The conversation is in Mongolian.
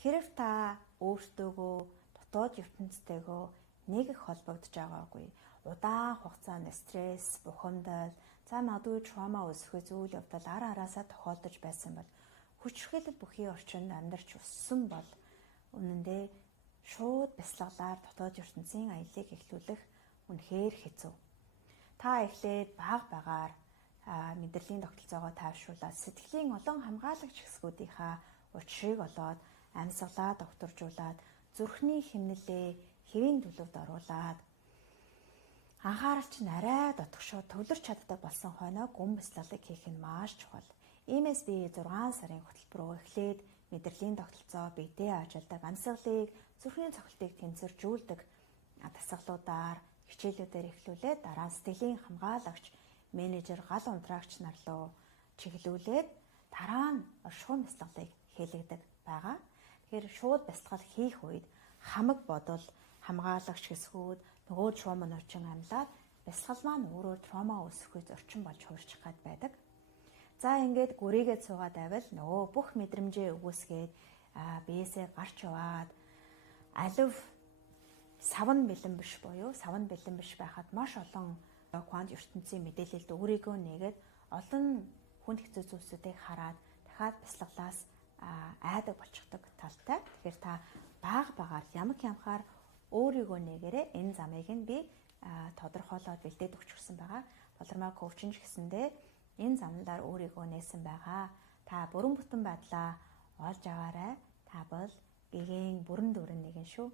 Хэрв та өөртөөгөө дотоод ертөнцтэйгөө нэг их холбогдож байгаагүй, удаан хугацаанд стресс, бухимдал, магадгүй траума үүсэх зүйл явдал араасаа тохиолдож байсан бол хүчирхийлэл бүхий орчинд амьдарч өссөн бол үнэндээ шууд бяцлаглаар дотоод ертөнцийн аяллыг эхлүүлэх үнэхээр хэцүү. Та эхлээд бага багаар мэдрэлийн тогтолцоогоо тайвшруулаад сэтгэлийн олон хамгаалагч хэсгүүдийнхаа учрыг олоод амьсгалаа докторжуулаад зүрхний хэмнэлээ хэвийн төлөвд оруулаад анхаарал чинь арай дотгошоо төвлөрч чаддаг болсон хойноо гүн бяцлаглыг хийх нь маш чухал. Иймээс би 6 сарын хөтөлбөрөөр эхлээд мэдрэлийн тогтолцоо, биедээ ажилдаг, амьсгалыг, зүрхний цохилтыг тэнцвэржүүлдэг дасгалуудаар, хичээлүүдээр эхлүүлээд дараа сэтгэлийн хамгаалагч, менежер, гал унтраагч нар руу чиглүүлээд дараа нь оршихуйн бяцлаглыг хийлгдэг байгаа. Тэгэхээр шууд бяцлал хийх үед хамаг бодол, хамгаалагч хэсгүүд нөгөө траума орчин амьлаад бяцлал маань өөрөө траума үүсэхгүй зорчин болж хуурчих гад байдаг. За ингээд гүрийгээд суугаад байвал нөгөө бүх мэдрэмжээ өгөөсгээд биесээ гарч яваад алив савн бэлэн биш буюу савн бэлэн биш байхад маш олон квант ертөнцийн мэдээлэлд өөрийгөө нээгээд олон хүнд хэцүү зүйлсүүдийг хараад дахиад бяцлаглаас айдаг болчихдог талтай. Тэгэхээр та бага багаар ямхаар өөрийгөө нээгээрээ энэ замыг нь би тодорхойлоод бэлдээд өгч гисэн байгаа. Болормоо коучинж гэсэндээ энэ замнаар өөрийгөө нээсэн байгаа. Та бүрэн бүтэн байдлаа олж аваарай. Та бол гэгээн бүрэн дүрэн нэгэн шүү.